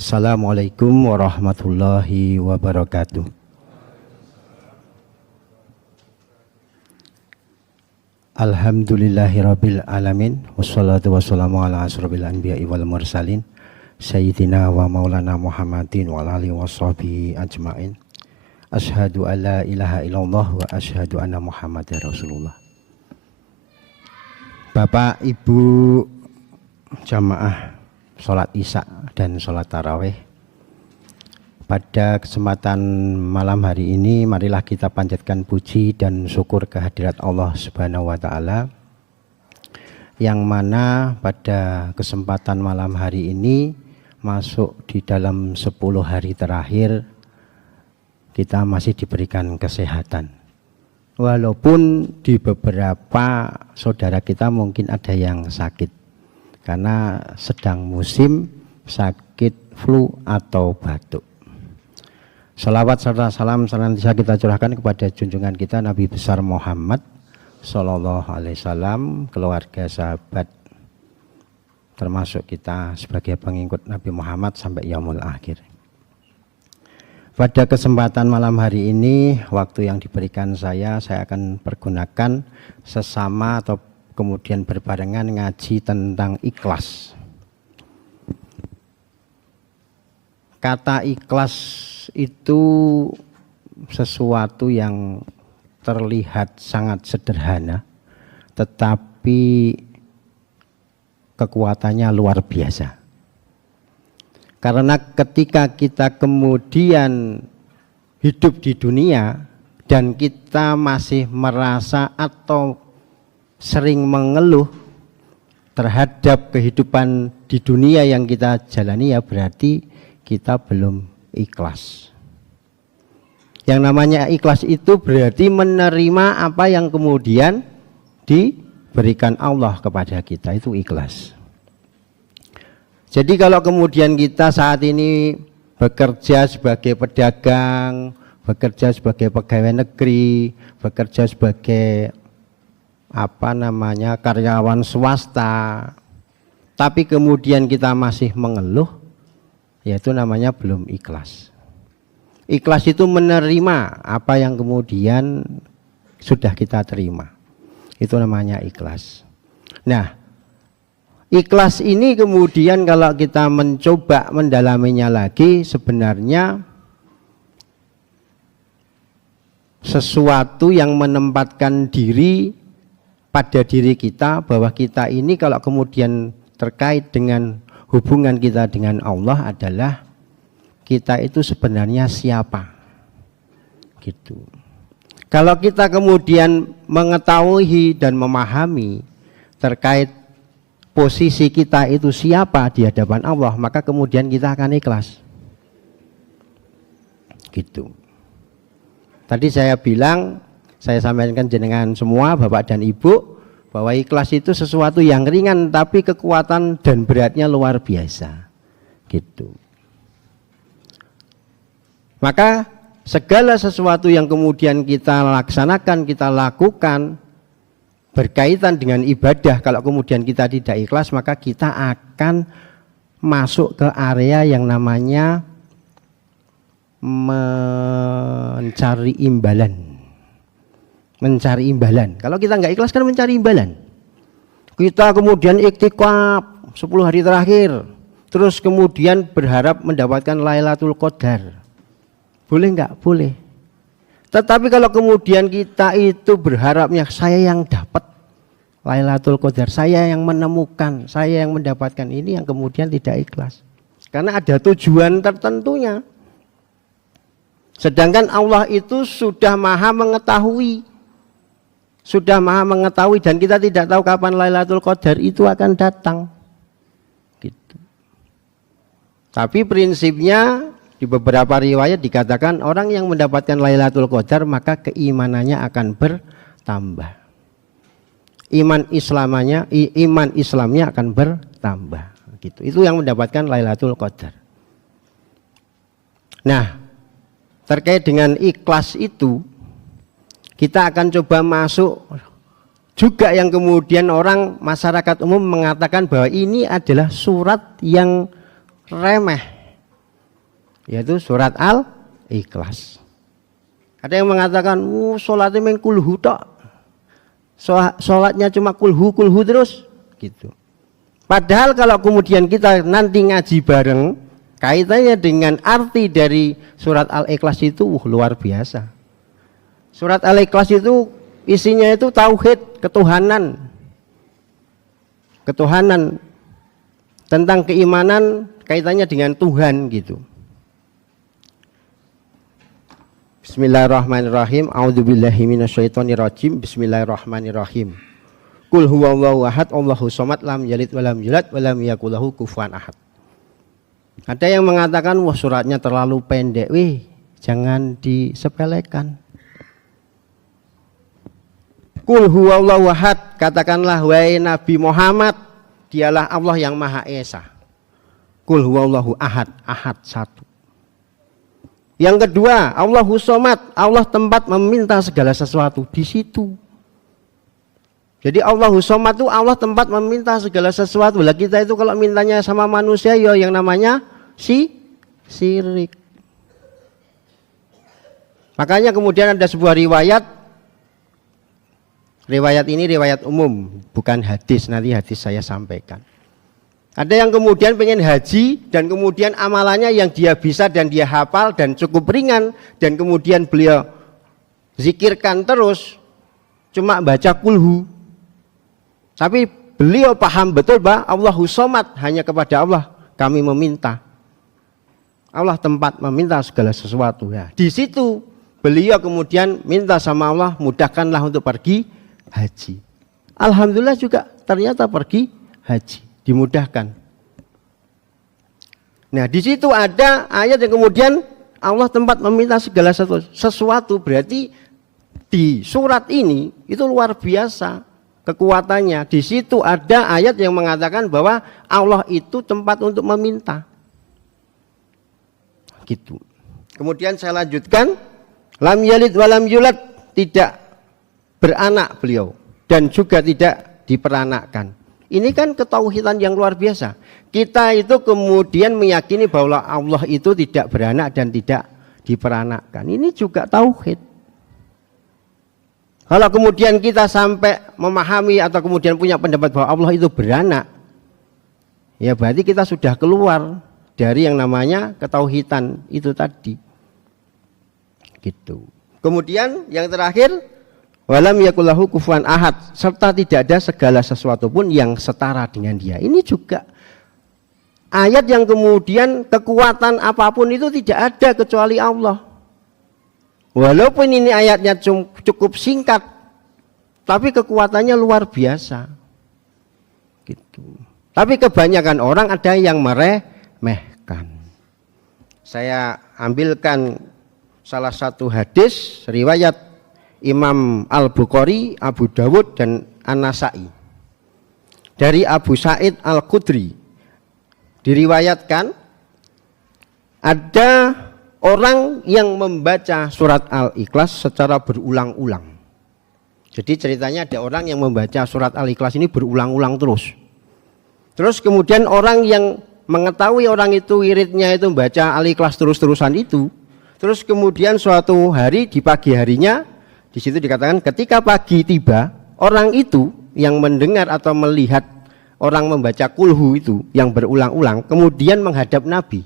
Assalamualaikum warahmatullahi wabarakatuh. Alhamdulillahirabbil alamin wassalatu wassalamu ala asrofil anbiya'i wal mursalin sayyidina wa maulana Muhammadin wa alihi washabihi ajmain. Asyhadu an la ilaha illallah wa asyhadu anna Muhammadar Rasulullah. Bapak, Ibu jamaah sholat Isya dan sholat tarawih, pada kesempatan malam hari ini marilah kita panjatkan puji dan syukur kehadirat Allah Subhanahu wa Ta'ala, yang mana pada kesempatan malam hari ini masuk di dalam 10 hari terakhir kita masih diberikan kesehatan, walaupun di beberapa saudara kita mungkin ada yang sakit karena sedang musim sakit flu atau batuk. Salawat serta salam senantiasa kita curahkan kepada junjungan kita Nabi besar Muhammad Sallallahu Alaihi Wasallam, keluarga, sahabat, termasuk kita sebagai pengikut Nabi Muhammad sampai yaumul akhir. Pada kesempatan malam hari ini, waktu yang diberikan saya akan pergunakan sesama atau kemudian berbarengan ngaji tentang ikhlas. Kata ikhlas itu sesuatu yang terlihat sangat sederhana, tetapi kekuatannya luar biasa. Karena ketika kita kemudian hidup di dunia dan kita masih merasa atau sering mengeluh terhadap kehidupan di dunia yang kita jalani, ya berarti kita belum ikhlas. Yang namanya ikhlas itu berarti menerima apa yang kemudian diberikan Allah kepada kita, itu ikhlas. Jadi kalau kemudian kita saat ini bekerja sebagai pedagang, bekerja sebagai pegawai negeri, bekerja sebagai karyawan swasta, tapi kemudian kita masih mengeluh, yaitu namanya belum ikhlas. Ikhlas itu menerima apa yang kemudian sudah kita terima, itu namanya ikhlas. Nah, ikhlas ini kemudian kalau kita mencoba mendalaminya lagi, sebenarnya sesuatu yang menempatkan diri pada diri kita, bahwa kita ini kalau kemudian terkait dengan hubungan kita dengan Allah adalah kita itu sebenarnya siapa, gitu. Kalau kita kemudian mengetahui dan memahami terkait posisi kita itu siapa di hadapan Allah, maka kemudian kita akan ikhlas, gitu. Tadi saya bilang, saya sampaikan jenengan semua, Bapak dan Ibu, bahwa ikhlas itu sesuatu yang ringan tapi kekuatan dan beratnya luar biasa, gitu. Maka segala sesuatu yang kemudian kita laksanakan, kita lakukan berkaitan dengan ibadah, kalau kemudian kita tidak ikhlas, maka kita akan masuk ke area yang namanya mencari imbalan. Mencari imbalan. Kalau kita nggak ikhlas kan mencari imbalan. Kita kemudian iktikaf 10 hari terakhir, terus kemudian berharap mendapatkan Lailatul Qadar. Boleh nggak? Boleh. Tetapi kalau kemudian kita itu berharapnya saya yang dapat Lailatul Qadar, saya yang menemukan, saya yang mendapatkan, ini yang kemudian tidak ikhlas. Karena ada tujuan tertentunya. Sedangkan Allah itu sudah maha mengetahui. Sudah maha mengetahui dan kita tidak tahu kapan Lailatul Qadar itu akan datang, gitu. Tapi prinsipnya di beberapa riwayat dikatakan orang yang mendapatkan Lailatul Qadar maka keimanannya akan bertambah. Iman Islamnya akan bertambah, gitu. Itu yang mendapatkan Lailatul Qadar. Nah, terkait dengan ikhlas itu kita akan coba masuk juga yang kemudian orang masyarakat umum mengatakan bahwa ini adalah surat yang remeh, yaitu surat Al-Ikhlas. Ada yang mengatakan, sholatnya main kulhu tok. Sholatnya cuma kulhu terus gitu. Padahal kalau kemudian kita nanti ngaji bareng, kaitannya dengan arti dari surat Al-Ikhlas itu luar biasa. Surat Al-Ikhlas itu isinya itu tauhid, ketuhanan. Ketuhanan tentang keimanan kaitannya dengan Tuhan gitu. Bismillahirrahmanirrahim. A'udzubillahi minasyaitonirrajim. Bismillahirrahmanirrahim. Qul huwallahu ahad, Allahu shomad, lam yalid walam yulad walam yakul lahu kufuwan ahad. Ada yang mengatakan wah suratnya terlalu pendek, jangan disepelekan. Qul huwallahu ahad, katakanlah wahai Nabi Muhammad, dialah Allah yang Maha Esa. Qul huwallahu ahad, ahad satu. Yang kedua, Allahu shomad, Allah tempat meminta segala sesuatu di situ. Jadi Allahu shomad itu Allah tempat meminta segala sesuatu. Lah kita itu kalau mintanya sama manusia ya yang namanya syirik. Makanya kemudian ada sebuah riwayat. Riwayat ini riwayat umum, bukan hadis. Nanti hadis saya sampaikan. Ada yang kemudian pengen haji dan kemudian amalannya yang dia bisa dan dia hafal dan cukup ringan dan kemudian beliau zikirkan terus cuma baca kulhu. Tapi beliau paham betul bahwa Allahu shomad, hanya kepada Allah kami meminta. Allah tempat meminta segala sesuatu. Ya. Di situ beliau kemudian minta sama Allah, mudahkanlah untuk pergi haji. Alhamdulillah juga ternyata pergi haji, dimudahkan. Nah di situ ada ayat yang kemudian Allah tempat meminta segala sesuatu. Berarti di surat ini itu luar biasa kekuatannya. Di situ ada ayat yang mengatakan bahwa Allah itu tempat untuk meminta. Gitu. Kemudian saya lanjutkan, lam yalid walam yulad, tidak beranak beliau dan juga tidak diperanakkan. Ini kan ketauhidan yang luar biasa. Kita itu kemudian meyakini bahwa Allah itu tidak beranak dan tidak diperanakkan. Ini juga tauhid. Kalau kemudian kita sampai memahami atau kemudian punya pendapat bahwa Allah itu beranak, ya berarti kita sudah keluar dari yang namanya ketauhidan itu tadi. Gitu. Kemudian yang terakhir, walam yakul lahu kufuwan ahad, serta tidak ada segala sesuatu pun yang setara dengan dia. Ini juga ayat yang kemudian kekuatan apapun itu tidak ada kecuali Allah. Walaupun ini ayatnya cukup singkat, tapi kekuatannya luar biasa. Gitu. Tapi kebanyakan orang ada yang meremehkan. Saya ambilkan salah satu hadis riwayat Imam Al-Bukhari, Abu Dawud dan An-Nasa'i. Dari Abu Sa'id Al-Khudri diriwayatkan ada orang yang membaca surat Al-Ikhlas secara berulang-ulang. Jadi ceritanya ada orang yang membaca surat Al-Ikhlas ini berulang-ulang terus. Terus kemudian orang yang mengetahui orang itu wiridnya itu membaca Al-Ikhlas terus-terusan itu. Terus kemudian suatu hari di pagi harinya, di situ dikatakan ketika pagi tiba, orang itu yang mendengar atau melihat orang membaca kulhu itu yang berulang-ulang kemudian menghadap Nabi.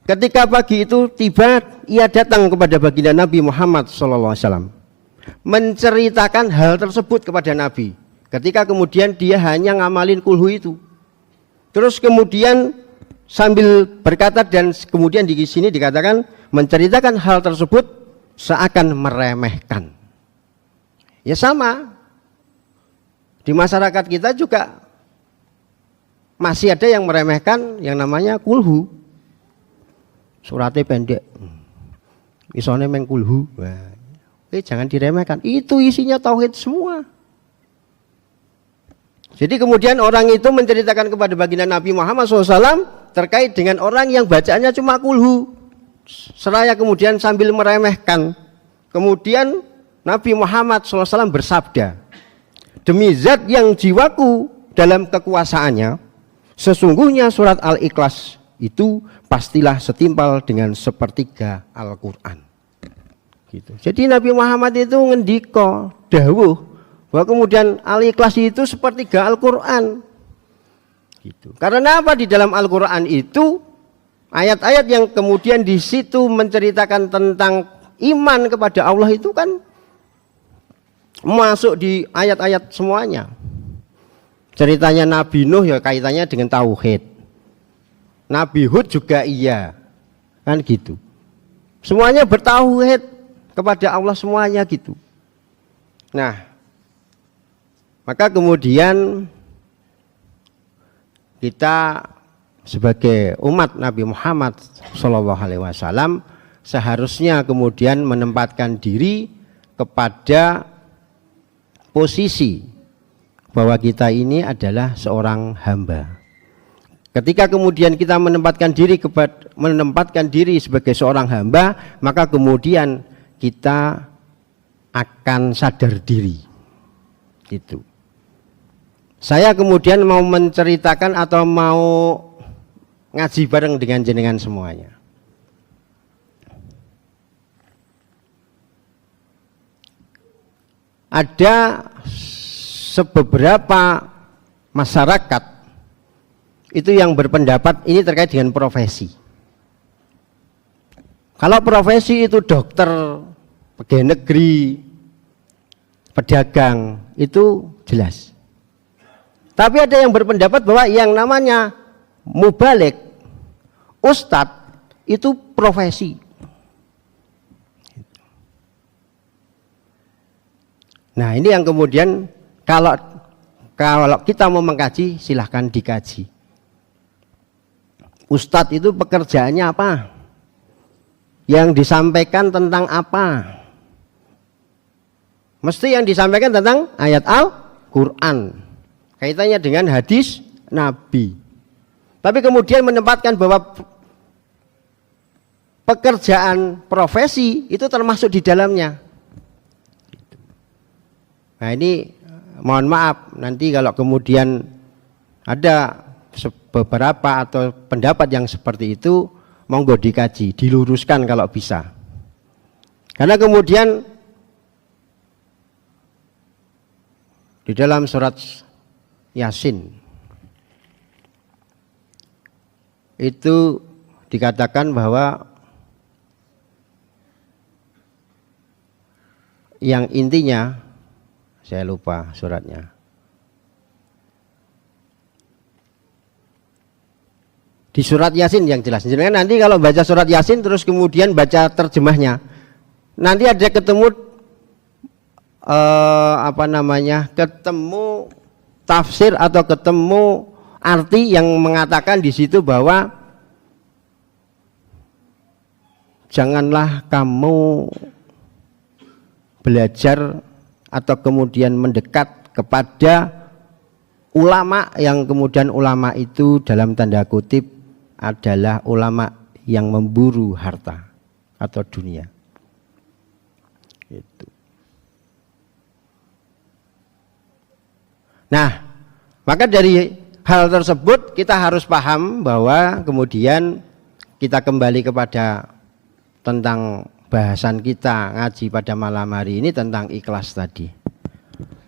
Ketika pagi itu tiba, ia datang kepada baginda Nabi Muhammad SAW, menceritakan hal tersebut kepada Nabi. Ketika kemudian dia hanya ngamalin kulhu itu, terus kemudian sambil berkata dan kemudian di sini dikatakan menceritakan hal tersebut seakan meremehkan. Ya sama, di masyarakat kita juga masih ada yang meremehkan yang namanya kulhu. Suratnya pendek, isone mengkulhu, jangan diremehkan. Itu isinya tauhid semua. Jadi kemudian orang itu menceritakan kepada baginda Nabi Muhammad SAW terkait dengan orang yang bacaannya cuma kulhu, seraya kemudian sambil meremehkan. Kemudian Nabi Muhammad SAW bersabda, demi zat yang jiwaku dalam kekuasaannya, sesungguhnya surat Al-Ikhlas itu pastilah setimpal dengan sepertiga Al-Quran. Gitu. Jadi Nabi Muhammad itu ngendika dawuh bahwa kemudian Al-Ikhlas itu sepertiga Al-Quran. Gitu. Karena apa? Di dalam Al-Quran itu ayat-ayat yang kemudian di situ menceritakan tentang iman kepada Allah itu kan masuk di ayat-ayat semuanya. Ceritanya Nabi Nuh ya kaitannya dengan tauhid. Nabi Hud juga iya. Kan gitu. Semuanya bertauhid kepada Allah semuanya gitu. Nah, maka kemudian kita sebagai umat Nabi Muhammad SAW seharusnya kemudian menempatkan diri kepada posisi bahwa kita ini adalah seorang hamba. Ketika kemudian kita menempatkan diri sebagai seorang hamba, maka kemudian kita akan sadar diri. Gitu. Saya kemudian mau menceritakan atau mau ngaji bareng dengan jenengan semuanya. Ada sebeberapa masyarakat itu yang berpendapat ini terkait dengan profesi. Kalau profesi itu dokter, pegawai negeri, pedagang, itu jelas. Tapi ada yang berpendapat bahwa yang namanya mubalik, ustadz, itu profesi. Nah ini yang kemudian kalau kita mau mengkaji silahkan dikaji. Ustadz itu pekerjaannya apa? Yang disampaikan tentang apa? Mesti yang disampaikan tentang ayat Al-Quran. Kaitannya dengan hadis Nabi. Tapi kemudian menempatkan bahwa pekerjaan profesi itu termasuk di dalamnya. Nah ini mohon maaf nanti kalau kemudian ada beberapa atau pendapat yang seperti itu monggo dikaji, diluruskan kalau bisa. Karena kemudian di dalam surat Yasin itu dikatakan bahwa yang intinya saya lupa suratnya. Di surat Yasin yang jelas. Jadi nanti kalau baca surat Yasin terus kemudian baca terjemahnya, nanti ada ketemu ketemu tafsir atau ketemu arti yang mengatakan di situ bahwa janganlah kamu belajar atau kemudian mendekat kepada ulama yang kemudian ulama itu dalam tanda kutip adalah ulama yang memburu harta atau dunia. Gitu. Nah, maka dari hal tersebut kita harus paham bahwa kemudian kita kembali kepada tentang bahasan kita ngaji pada malam hari ini tentang ikhlas tadi.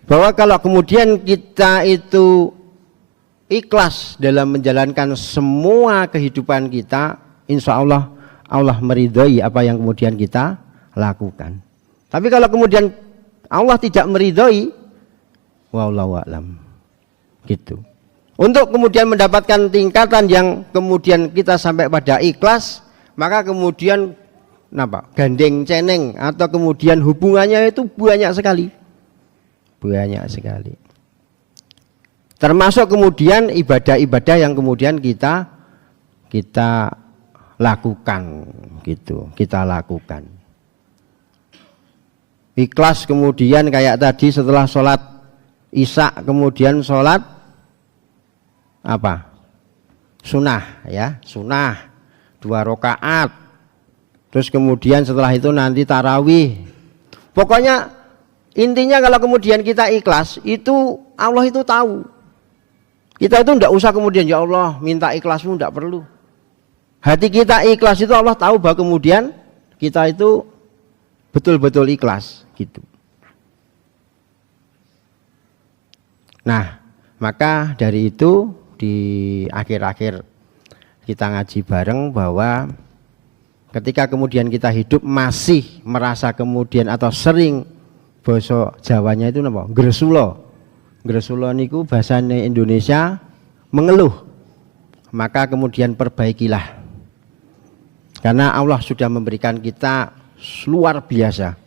Bahwa kalau kemudian kita itu ikhlas dalam menjalankan semua kehidupan kita, insya Allah Allah meridhoi apa yang kemudian kita lakukan. Tapi kalau kemudian Allah tidak meridhoi, wallahu a'lam. Gitu. Untuk kemudian mendapatkan tingkatan yang kemudian kita sampai pada ikhlas, maka kemudian gandeng ceneng atau kemudian hubungannya itu banyak sekali. Banyak sekali. Termasuk kemudian ibadah-ibadah yang kemudian kita lakukan gitu, kita lakukan. Ikhlas kemudian kayak tadi setelah sholat Isya kemudian sholat apa? Sunnah ya, sunnah 2 rakaat. Terus kemudian setelah itu nanti tarawih. Pokoknya intinya kalau kemudian kita ikhlas itu Allah itu tahu. Kita itu tidak usah kemudian ya Allah minta ikhlasmu, tidak perlu. Hati kita ikhlas itu Allah tahu bahwa kemudian kita itu betul-betul ikhlas gitu. Nah, maka dari itu di akhir-akhir kita ngaji bareng bahwa ketika kemudian kita hidup masih merasa kemudian atau sering basa Jawanya itu napa? Gresula. Gresula niku bahasane Indonesia mengeluh. Maka kemudian perbaikilah. Karena Allah sudah memberikan kita luar biasa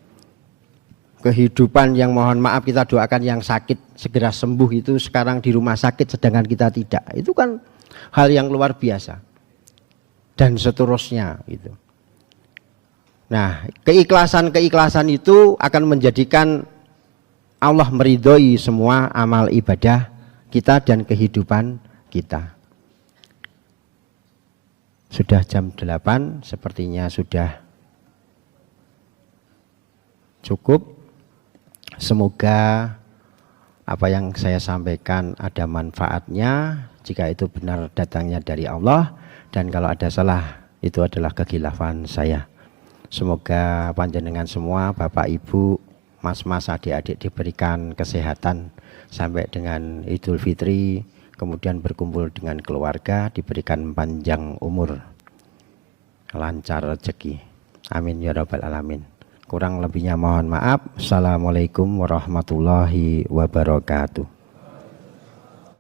kehidupan yang mohon maaf kita doakan yang sakit segera sembuh itu sekarang di rumah sakit sedangkan kita tidak. Itu kan hal yang luar biasa. Dan seterusnya gitu. Nah, keikhlasan itu akan menjadikan Allah meridhoi semua amal ibadah kita dan kehidupan kita. Sudah jam 8, sepertinya sudah cukup. Semoga apa yang saya sampaikan ada manfaatnya, jika itu benar datangnya dari Allah, dan kalau ada salah itu adalah kekhilafan saya. Semoga panjenengan semua, Bapak Ibu, Mas-mas, adik-adik diberikan kesehatan sampai dengan Idul Fitri, kemudian berkumpul dengan keluarga, diberikan panjang umur, lancar rezeki. Amin ya rabbal alamin. Kurang lebihnya mohon maaf. Assalamualaikum warahmatullahi wabarakatuh.